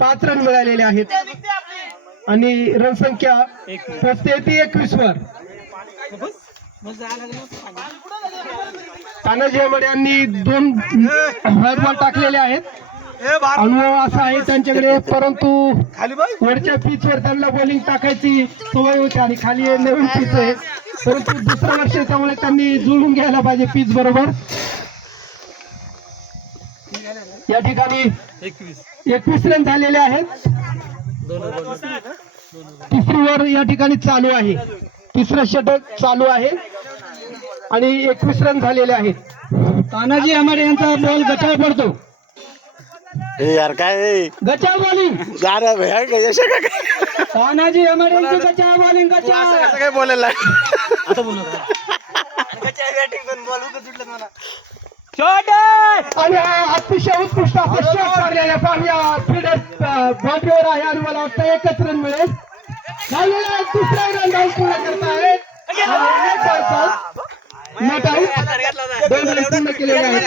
पाच रन मिळालेले आहेत. आणि रनसंख्या ती एकवीस वर. तानाजी यांनी दोन व्हाईट बॉल टाकलेले आहेत. अनुभव असा आहे त्यांच्याकडे परंतु वरच्या पिच वर त्यांना बॉलिंग टाकायची सवय होती आणि खाली नवीन पिच आहे. परंतु दुसरं वर्ष त्यामुळे त्यांनी जुळून घ्यायला पाहिजे पिच बरोबर. या ठिकाणी एकवीस रन झालेले आहेत. तिसरी वर या ठिकाणी चालू आहे. तिसरं षटक चालू आहे. आणि एकवीस रन झालेले आहेत. तानाजी आंबाडे यांचा बॉल गचाळ पडतो. हे यार काय हे? गचाळ बॉलिंग गाड्या भया का यशा का काय? तानाजी आंबाडे यांची गचाळ बॉलिंग असं कसं काय बोलायला आणि हा अतिशय उत्कृष्ट असा शॉट मारलेला पाहूया. फिल्डर बॉटवर आहे. आणि मला वाटतं एकच रन मिळेल. दुसरा रन डाऊन पूर्ण करतायत. नॉट आऊट दोन रन पूर्ण केलेले आहेत